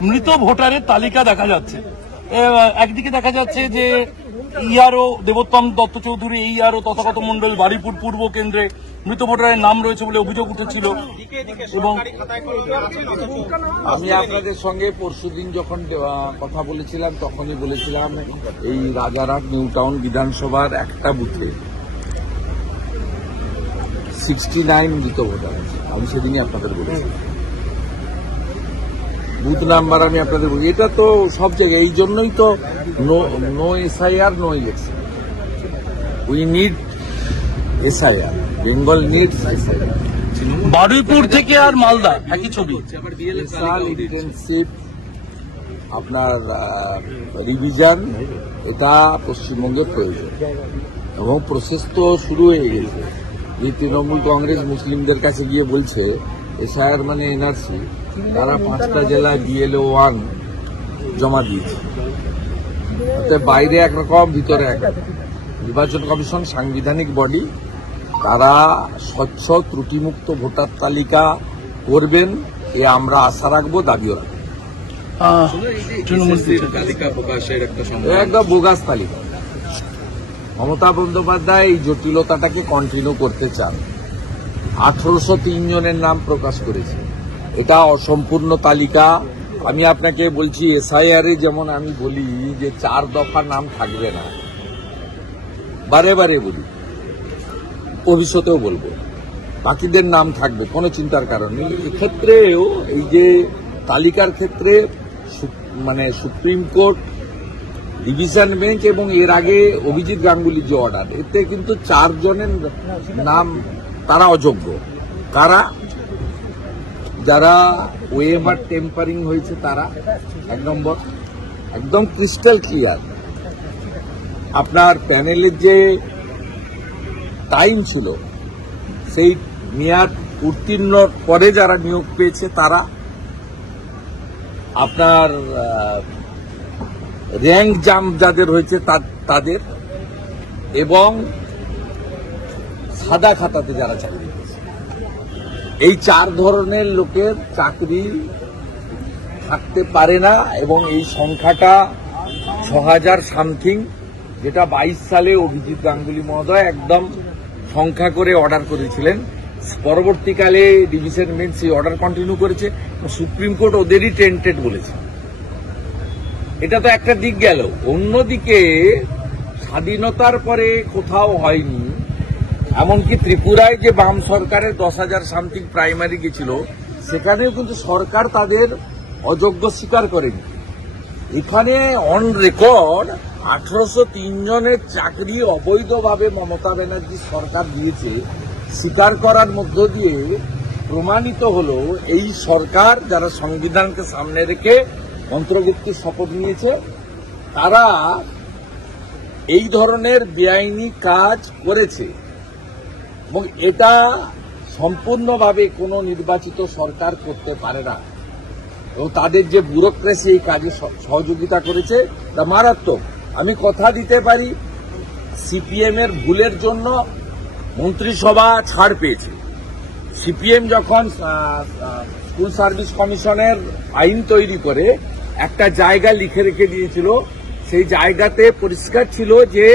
মৃত ভোটারের তালিকা দেখা যাচ্ছে। একদিকে দেখা যাচ্ছে যে ইআরও দেবোত্তম দত্ত চৌধুরী, ইআরও তথাগত মণ্ডল বারুইপুর পূর্ব কেন্দ্রে মৃত ভোটারের নাম রয়েছে বলে অভিযোগ উঠেছিল। এবং আমি আপনাদের সঙ্গে পরশুদিন যখন কথা বলেছিলাম তখনই বলেছিলাম এই রাজারহাট নিউ টাউন বিধানসভার একটা বুথে 69 মৃত ভোটার আছে। আমি সেদিনই আপনাদের বলেছি, বুথ নাম্বার আমি আপনাদের বলি। এটা তো সব জায়গায়, এই জন্যই তো no SIR no election. We need SIR, Bengal needs SIR. Baruipur থেকে আর মালদা একই ছবি, স্পেশাল ইন্টেনসিভ আপনার রিভিশন, এটা পশ্চিমবঙ্গের প্রয়োজন এবং প্রসেস তো শুরু হয়ে গেছে। যে তৃণমূল কংগ্রেস মুসলিমদের কাছে গিয়ে বলছে এসআইআর মানে এনআরসি, তারা 5টা জেলায় বিএলও 1 জমা দিয়েছে। বাইরে একরকম ভিতরে একরকম। নির্বাচন কমিশন সাংবিধানিক বডি, তারা স্বচ্ছ ত্রুটিমুক্ত ভোটার তালিকা করবেন, এ আমরা আশা রাখবো, দাবিও রাখবো। একদম বোগাস তালিকা। মমতা বন্দ্যোপাধ্যায় এই জটিলতাটাকে কন্টিনিউ করতে চান। 1803 জনের নাম প্রকাশ করেছে, এটা অসম্পূর্ণ তালিকা। আমি আপনাকে বলছি, এসআইআর যেমন আমি বলি যে 4 দফা নাম থাকবে না, বারে বারে বলি, ভবিষ্যতেও বলবো, বাকিদের নাম থাকবে, কোনো চিন্তার কারণ নেই। এক্ষেত্রেও এই যে তালিকার ক্ষেত্রে মানে সুপ্রিম কোর্ট, ডিভিশন বেঞ্চ এবং এর আগে অভিজিৎ গাঙ্গুলির যে অর্ডার, এতে কিন্তু 4 জনের নাম তারা অযোগ্য। কারা? যারা ওএমআর টেম্পারিং হয়েছে তারা 1 নম্বর, একদম ক্রিস্টাল ক্লিয়ার। আপনার প্যানেলের যে টাইম ছিল, সেই মেয়াদ উত্তীর্ণ পরে যারা নিয়োগ পেয়েছে তারা, আপনার র্যাঙ্ক জাম্প যাদের হয়েছে তাদের, এবং সাদা খাতাতে যারা চাকরি পেয়েছে, এই 4 ধরনের লোকের চাকরি থাকতে পারে না। এবং এই সংখ্যাটা 6000 সামথিং, যেটা 22 সালে অভিজিৎ গাঙ্গুলি মহোদয় একদম সংখ্যা করে অর্ডার করেছিলেন। পরবর্তীকালে ডিভিশন বেঞ্চ সেই অর্ডার কন্টিনিউ করেছে, সুপ্রিম কোর্ট ওদেরই টেন্টেড বলেছে। এটা তো একটা দিক গেল। অন্যদিকে স্বাধীনতার পরে কোথাও হয়নি, এমনকি ত্রিপুরায় যে বাম সরকারের 10,000 সামথিং প্রাইমারি গেছিল, সেখানেও কিন্তু সরকার তাদের অযোগ্য স্বীকার করেনি। এখানে অন রেকর্ড 1803 জনের চাকরি অবৈধভাবে মমতা ব্যানার্জি সরকার দিয়েছে, স্বীকার করার মধ্য দিয়ে প্রমাণিত হল এই সরকার, যারা সংবিধানকে সামনে রেখে অন্তর্ভুক্তির শপথ নিয়েছে, তারা এই ধরনের বেআইনি কাজ করেছে। এবং এটা সম্পূর্ণভাবে কোনো নির্বাচিত সরকার করতে পারে না। এবং তাদের যে ব্যুরোক্রেসি এই কাজে সহযোগিতা করেছে তা মারাত্মক। আমি কথা দিতে পারি, সিপিএম এর ভুলের জন্য মন্ত্রিসভা ছাড় পেয়েছে। সিপিএম যখন স্কুল সার্ভিস কমিশনের আইন তৈরি করে একটা জায়গা লিখে রেখে দিয়েছিল, সেই জায়গাতে পরিষ্কার ছিল যে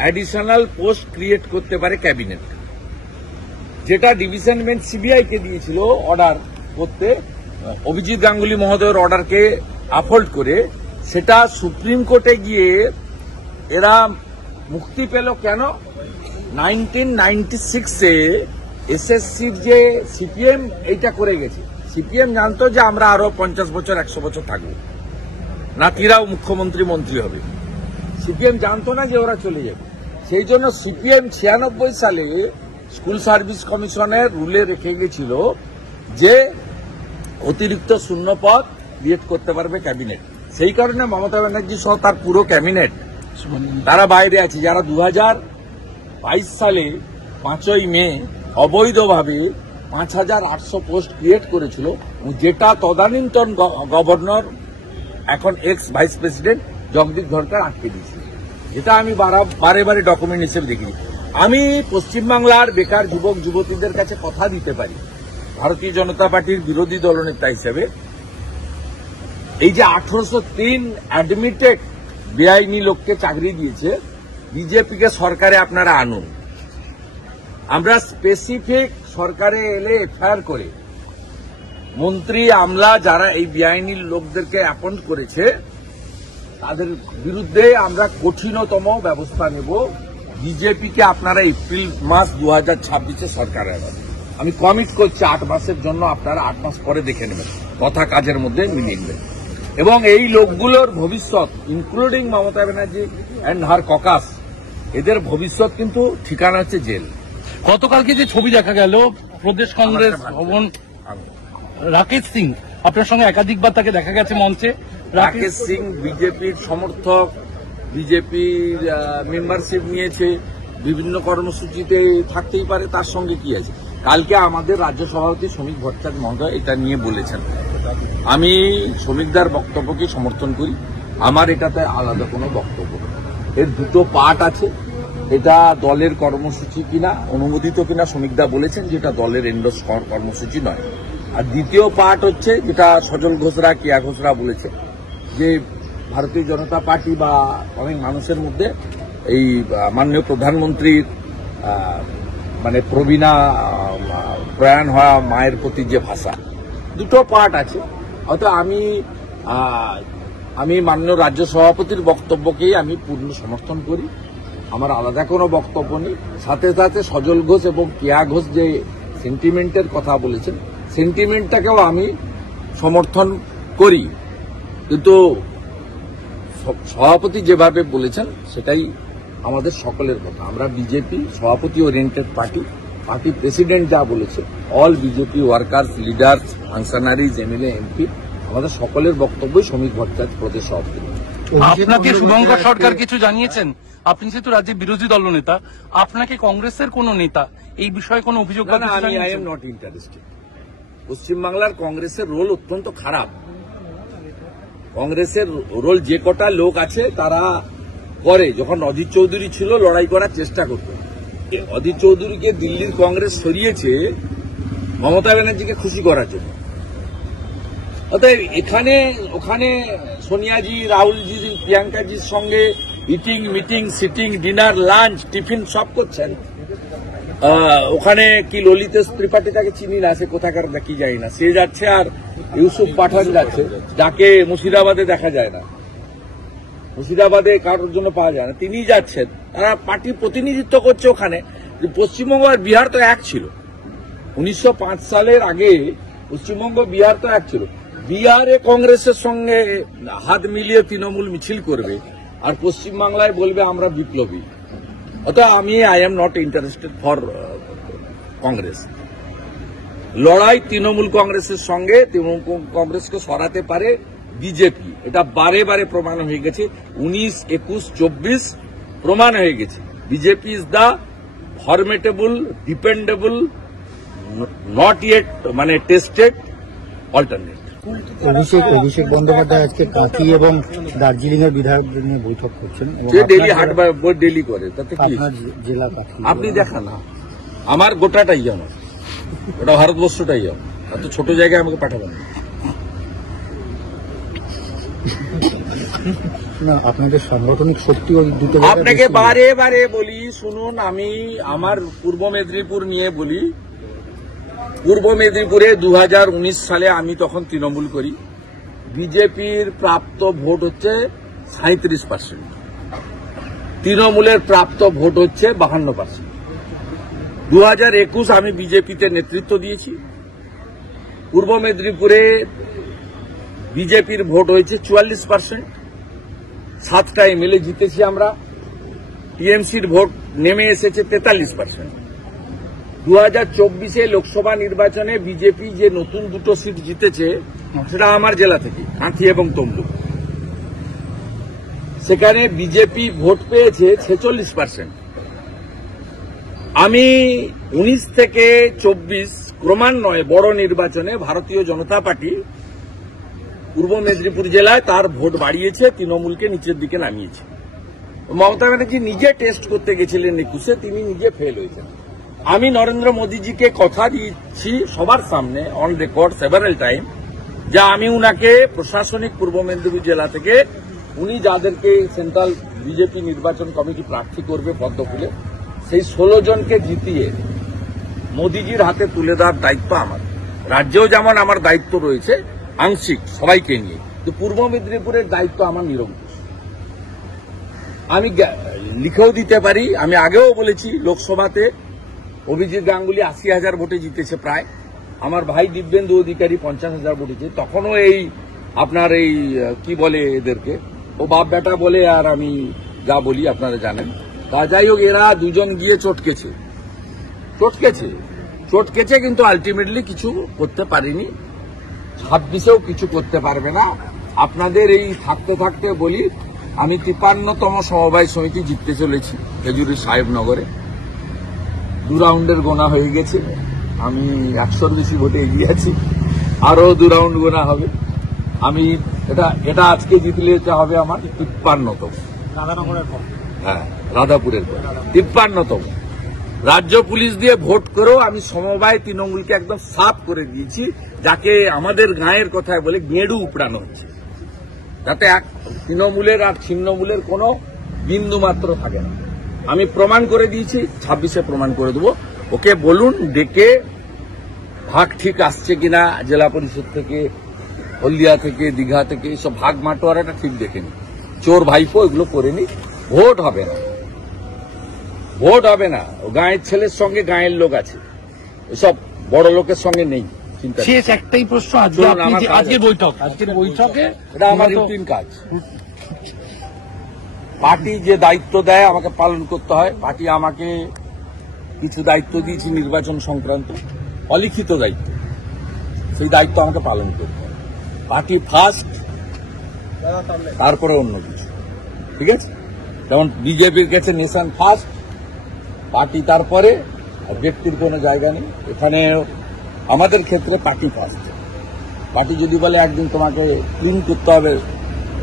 অ্যাডিশনাল পোস্ট ক্রিয়েট করতে পারে ক্যাবিনেট, যেটা ডিভিশন বেঞ্চ সিবিআইকে দিয়েছিল অর্ডার করতে, অভিজিৎ গাঙ্গুলি মহোদয়ের অর্ডারকে আপহোল্ড করে। সেটা সুপ্রিম কোর্টে গিয়ে এরা মুক্তি পেল কেন? 1996-এ এসএসসির যে সিপিএম এইটা করে গেছে, সিপিএম জানতো যে আমরা আরো 50 বছর 100 বছর থাকবো, নাতিরাও মুখ্যমন্ত্রী মন্ত্রী হবে। সিপিএম জানতো না যে ওরা চলে যাবে। সেই জন্য সিপিএম 96 সালে স্কুল সার্ভিস কমিশনের রুলে রেখে গেছিল যে অতিরিক্ত শূন্য পদ ক্রিয়েট করতে পারবে ক্যাবিনেট। সেই কারণে মমতা ব্যানার্জি সহ তার পুরো ক্যাবিনেট তারা বাইরে আছে, যারা 2022 সালে 5ই মে অবৈধভাবে 5800 পোস্ট ক্রিয়েট করেছিল, যেটা তদানীন্তন গভর্নর, এখন x vice president Jagdeep Dhankhar আটকে দিয়েছিল। এটা আমি বারে বারে ডকুমেন্ট হিসেবে দেখি। আমি পশ্চিমবাংলার বেকার যুবক যুবতীদের কাছে কথা দিতে পারি, ভারতীয় জনতা পার্টির বিরোধী দলনেতা হিসেবে, এই যে 1803 অ্যাডমিটেড বেআইনি লোককে চাকরি দিয়েছে, বিজেপিকে সরকারে আপনারা আনুন। আমরা স্পেসিফিক সরকারে এলে এফআইআর করে মন্ত্রী আমলা যারা এই বেআইনি লোকদেরকে অ্যাপয়েন্ট করেছে তাদের বিরুদ্ধে আমরা কঠিনতম ব্যবস্থা নেব। বিজেপিকে আপনারা এপ্রিল মাস 2026 সরকারে আনবেন। আমি কমিট করছি 8 মাসের জন্য, আপনারা 8 মাস পরে দেখে নেবেন, কথা কাজের মধ্যে মিলিয়ে নেবেন। এবং এই লোকগুলোর ভবিষ্যৎ, including Mamata Banerjee and her caucus, এদের ভবিষ্যৎ কিন্তু ঠিকানা হচ্ছে জেল। গতকালকে যে ছবি দেখা গেল প্রদেশ কংগ্রেস ভবন, রাকেশ সিং আপনার সঙ্গে একাধিকবার তাকে দেখা গেছে মঞ্চে। রাকেশ সিং বিজেপির সমর্থক, বিজেপির মেম্বারশিপ নিয়েছে, বিভিন্ন কর্মসূচিতে থাকতেই পারে, তার সঙ্গে কি আছে। কালকে আমাদের রাজ্য সভাপতি শ্রমিক ভট্টাচার্য মহোদয় এটা নিয়ে বলেছেন। আমি শ্রমিকদার বক্তব্যকে সমর্থন করি, আমার এটাতে আলাদা কোনো বক্তব্য নেই। এর দুটো পার্ট আছে, এটা দলের কর্মসূচি কিনা, অনুমোদিত কিনা শ্রমিকদা বলেছেন যে এটা দলের এন্ডোর্স কর্মসূচি নয়। আর দ্বিতীয় পার্ট হচ্ছে যেটা সজল ঘোষরা, কেয়া ঘোষরা বলেছে যে ভারতীয় জনতা পার্টি বা অনেক মানুষের মধ্যে এই মাননীয় প্রধানমন্ত্রীর মানে প্রবীণা প্রয়াণ হওয়া মায়ের প্রতি যে ভাষা, দুটো পার্ট আছে। হয়তো আমি মাননীয় রাজ্য সভাপতির বক্তব্যকেই আমি পূর্ণ সমর্থন করি, আমার আলাদা কোনো বক্তব্য নেই। সাথে সাথে সজল ঘোষ এবং কেয়া ঘোষ যে সেন্টিমেন্টের কথা বলেছেন, সেন্টিমেন্টটাকেও আমি সমর্থন করি, কিন্তু সভাপতি যেভাবে বলেছেন সেটাই আমাদের সকলের কথা। আমরা বিজেপি সভাপতি ওরিয়েন্টেড পার্টি, পার্টি প্রেসিডেন্ট যা বলেছে, all BJP workers, leaders, functionaries, MLA, MP, আমাদের সকলের বক্তব্যই শ্রমিক ভট্টাচার্য প্রদেশ সভাপতি। আপনাকে শুভঙ্কর সরকার কিছু জানিয়েছেন? আপনি যেহেতু রাজ্যের বিরোধী দলনেতা, আপনাকে কংগ্রেসের কোন নেতা এই বিষয়ে কোনো অভিযোগ? I am not interested. পশ্চিমবাংলার কংগ্রেসের রোল অত্যন্ত খারাপ। কংগ্রেসের রোল যে কটা লোক আছে তারা করে, যখন অজিত চৌধুরী ছিল লড়াই করার চেষ্টা করত। অজিত চৌধুরীকে দিল্লির কংগ্রেস সরিয়েছে মমতা ব্যানার্জিকে খুশি করার জন্য। অতএব এখানে ওখানে সোনিয়াজি, রাহুলজি, প্রিয়াঙ্কাজির সঙ্গে eating, meeting, sitting, dinner, lunch, tiffin সব করছেন। ওখানে কি ললিতেশ ত্রিপাঠী, তাকে চিনি না, সে কোথাকার দেখি যাই না, সে যাচ্ছে, আর ইউসুফ পাঠান যাচ্ছে, যাকে মুর্শিদাবাদে দেখা যায় না, মুর্শিদাবাদে কারোর জন্য পাওয়া যায় না, তিনি যাচ্ছেন। তারা পার্টি প্রতিনিধিত্ব করছে ওখানে। পশ্চিমবঙ্গ আর বিহার তো এক ছিল, 1905 সালের আগে পশ্চিমবঙ্গ বিহার তো এক ছিল। বিহারে কংগ্রেসের সঙ্গে হাত মিলিয়ে তৃণমূল মিছিল করবে, আর পশ্চিমবাংলায় বলবে আমরা বিপ্লবী। অতএব I am not interested for Congress. লড়াই তৃণমূল কংগ্রেসের সঙ্গে, তৃণমূল কংগ্রেসকে সরাতে পারে বিজেপি, এটা বারে বারে প্রমাণ হয়ে গেছে। 19, 21, 24 প্রমাণ হয়ে গেছে। BJP is the ফরমেটেবল, dependable, not yet মানে টেস্টেড অল্টারনেট। অভিষেক বন্দ্যোপাধ্যায় আজকে কাঁথি এবং দার্জিলিং এর বিধায়কদের নিয়ে বৈঠক করছেন। সে ডেলি হাট ডেলি করে, তাতে কি? জেলা কাঁথি আপনি দেখান না, আমার গোটাটাই আমার, ওটা ভারতবর্ষটাই আমার, এত ছোট জায়গায় আমাকে পাঠাবেন না। আপনাদের সাংগঠনিক শক্তি দুটো। আপনাকে বারে বারে বলি, শুনুন, আমি আমার পূর্ব মেদিনীপুর নিয়ে বলি। পূর্ব মেদিনীপুরে 2019 সালে আমি তখন তৃণমূল করি, বিজেপির প্রাপ্ত ভোট হচ্ছে 37%, তৃণমূলের প্রাপ্ত ভোট হচ্ছে 52%। 2021 আমি বিজেপিতে নেতৃত্ব দিয়েছি। পূর্ব মেদিনীপুরে বিজেপির ভোট হয়েছে 44%, 7টা এমএলএ জিতেছি আমরা। টিএমসির ভোট নেমে এসেছে 43%। 2024 লোকসভা নির্বাচনে বিজেপি যে নতুন 2টো সিট জিতেছে সেটা আমার জেলা থেকে, কাঁথি এবং তমলুক। সেখানে বিজেপি ভোট পেয়েছে 46%। আমি 19 থেকে 24 ক্রমান্বয়ে বড় নির্বাচনে ভারতীয় জনতা পার্টি পূর্ব মেদিনীপুর জেলায় তার ভোট বাড়িয়েছে, তৃণমূলকে নিচের দিকে নামিয়েছে। মমতা ব্যানার্জি নিজে টেস্ট করতে গেছিলেন 21-এ, তিনি নিজে ফেল হয়েছেন। আমি নরেন্দ্র মোদীজিকে কথা দিয়েছি সবার সামনে, অন রেকর্ড সেভারাল টাইম, যে আমি উনাকে প্রশাসনিক পূর্ব মেদিনীপুর জেলা থেকে উনি যাদেরকে সেন্ট্রাল বিজেপি নির্বাচন কমিটি প্রার্থী করবে পদ্ম ফুলে সেই 16 জনকে জিতিয়ে মোদিজির হাতে তুলে দেওয়ার দায়িত্ব আমার। রাজ্যেও যেমন আমার দায়িত্ব রয়েছে আংশিক সবাইকে নিয়ে, তো পূর্ব মেদিনীপুরের দায়িত্ব আমার নিরঙ্কুশ। আমি লিখেও দিতে পারি, আমি আগেও বলেছি লোকসভাতে অভিজিৎ গাঙ্গুলি 80,000 ভোটে জিতেছে প্রায়, আমার ভাই দিব্যেন্দু অধিকারী 50,000 ভোটে জিতেছে। তখনও এই আপনার এই কি বলে এদেরকে ও বাপ বেটা বলে, আর আমি যা বলি আপনারা জানেন। তা যাই হোক, এরা দুজন গিয়ে চটকেছে কিন্তু আলটিমেটলি কিছু করতে পারেনি। 26-এও কিছু করতে পারবে না। আপনাদের এই থাকতে থাকতে বলি, আমি 53তম সমবায় সমিতি জিততে চলেছি খেজুরি সাহেবনগরে। 2 রাউন্ডের গোনা হয়ে গেছে, আমি 100-র বেশি ভোটে এগিয়ে আছি, আরো 2 রাউন্ড গোনা হবে। আমি এটা আজকে জিতলে হবে আমার 53তম, হ্যাঁ রাধাপুরের পর 53তম। রাজ্য পুলিশ দিয়ে ভোট করেও আমি সমবায় তৃণমূলকে একদম সাফ করে দিয়েছি, যাকে আমাদের গাঁয়ের কথায় বলে গেঁড়ু উপড়ানো হচ্ছে, যাতে এক তৃণমূলের আর ছিন্নমূলের কোনো বিন্দু মাত্র থাকে না। আমি প্রমাণ করে দিয়েছি, 26-এ প্রমাণ করে দেবো। ওকে বলুন ডেকে ভাগ ঠিক আসছে কিনা, জেলা পরিষদ থেকে, হলদিয়া থেকে, দীঘা থেকে, সব ভাগ মাটোয়ারাটা ঠিক দেখেনি। চোর ভাইপো এগুলো করেনি। ভোট হবে না। ও গাঁয়ের ছেলের সঙ্গে গাঁয়ের লোক আছে, এসব বড় লোকের সঙ্গে নেই। শেষ একটাই প্রশ্ন, আজকের বৈঠকে এটা আমার রুটিন কাজ। পার্টি যে দায়িত্ব দেয় আমাকে পালন করতে হয়। পার্টি আমাকে কিছু দায়িত্ব দিয়েছে নির্বাচন সংক্রান্ত, অলিখিত দায়িত্ব, সেই দায়িত্ব আমাকে পালন করতে হয়। পার্টি ফার্স্ট, তারপরে অন্য কিছু, ঠিক আছে? যেমন বিজেপির কাছে নেশন ফার্স্ট, পার্টি তারপরে, আর ব্যক্তির কোনো জায়গা নেই এখানে। আমাদের ক্ষেত্রে পার্টি ফার্স্ট। পার্টি যদি বলে একদিন তোমাকে ক্লিন করতে হবে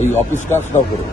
এই অফিসটা, সেটাও করবে।